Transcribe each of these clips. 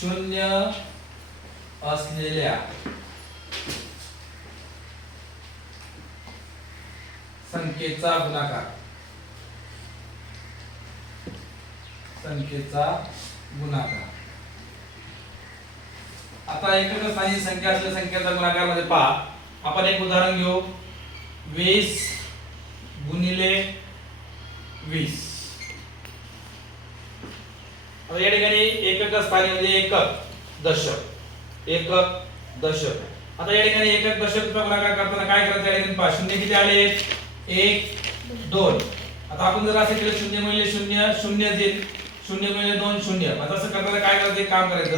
शून्य असलेल्या संख्येचा गुणाकार. संख्येचा गुणाकार. आता एकच स्थानी संख्या असलेल्या संख्येचा गुणाकारमध्ये पहा. आपण एक उदाहरण घेऊ. वीस गुणिले वीस. या ठिकाणी एकक स्थानी म्हणजे एकक दशक. एकक दशक. आता या ठिकाणी एकक दशक गुणाकार करताना काय करायचं पहा शून्य किती आले? एक दोन. आता आपण जर असं केलं शून्य गुणिले शून्य शून्य देईल शून्य गुणिले दोन शून्य. आता असं करताना काय करायचं? काम करायचं.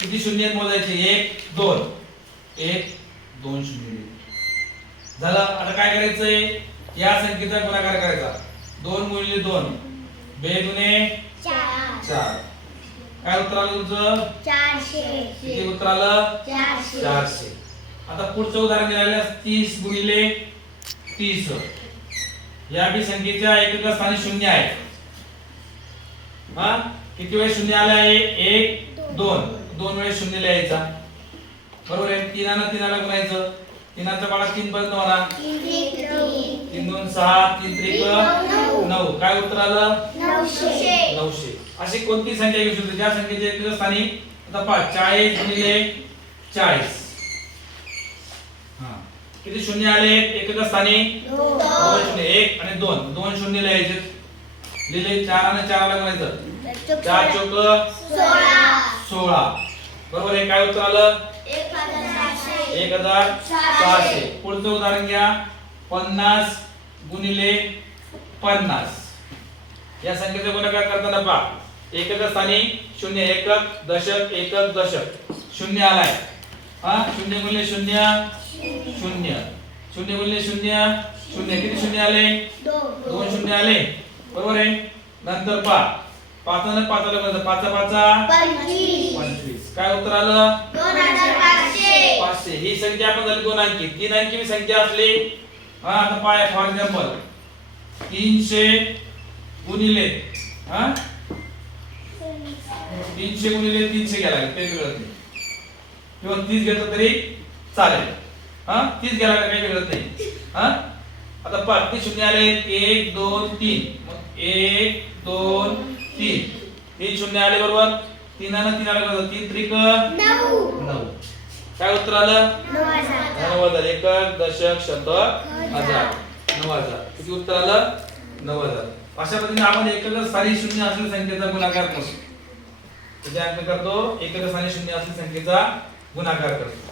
किती शून्य आहेत मोजायचे? एक दोन. एक दोन शून्य झालं? आता काय करायचंय? या संख्येचा गुणाकार करायचा. दोन गुणिले दोन. बे गुणे चार. काय उत्तर आलं तुमचं? चारशे. किती उत्तर आलं? चारशे. आता पुढचं उदाहरण दिलेलं तीस गुणिले तीस. या बी संख्येच्या एकक स्थानी शून्य आहे हा? किती वेळेस शून्य आले आहे? एक दोन. दोन वेळेस शून्य लिहायचा. बरोबर आहे? तीनानं तीनाला गुणायचं तीनाचा पाडा तीन पर्यंत होणार. तीन. दोन सहा तीन त्रिक नऊ. काय उत्तर आलं? नऊशे. अशी कोणती संख्या घेऊ शकतो? ज्या संख्येचे एकक स्थानी आता पहा चाळीस गुणिले चाळीस. हा. किती शून्य आले? एकक स्थानी दोन. दोन शून्य. एक आणि दोन. दोन शून्य लिहायचे. लिहिले चार आणि चारला गुणायचं चार चौक सोळा. बरोबर आहे. काय उत्तर आलं? एक हजार सहाशे. पुढचं उदाहरण घ्या. पन्नास गुणिले पन्नास. या संख्येचा गुणाकार करताना पहा. एकक स्थानी शून्य एकक दशक एकक दशक. शून्य आलाय. हा? शून्य गुणिले शून्य? शून्य. शून्य गुणिले शून्य? शून्य. किती शून्य आले? दोन शून्य आले. बरोबर आहे? नंतर पहा. पाचानं पाचाला गुणायचं पाचा पाचा. पंचवीस. काय उत्तर आलं? पाचशे. ही संख्या आपण झाली दोन अंकी. तीन अंकी संख्या असली. हा आता पाया फॉर एक्झाम्पल तीनशे गुणिले हा? तीनशे गुणिले तीनशे घ्यायला लागेल काही वेगळं नाही. किंवा तीस घेतलं तरी चालेल. हा? तीस घ्यायला लागेल काही वेगळं नाही. हा? आता पाच ते शून्य आले एक दोन तीन. मग एक दोन तीन. तीन शून्य आले बरोबर? तीनानं तीन आले बरोबर तीन त्रिक नऊ. काय उत्तर आलं? नऊ हजार. एकक दशक शतक हजार. नऊ हजार. किती उत्तर आलं? नऊ हजार. अशा पद्धतीने आपण एकक स्थानी शून्य असलेल्या संख्येचा गुणाकार करतो किती अंक करतो एकक स्थानी शून्य असलेल्या संख्येचा गुणाकार करतो.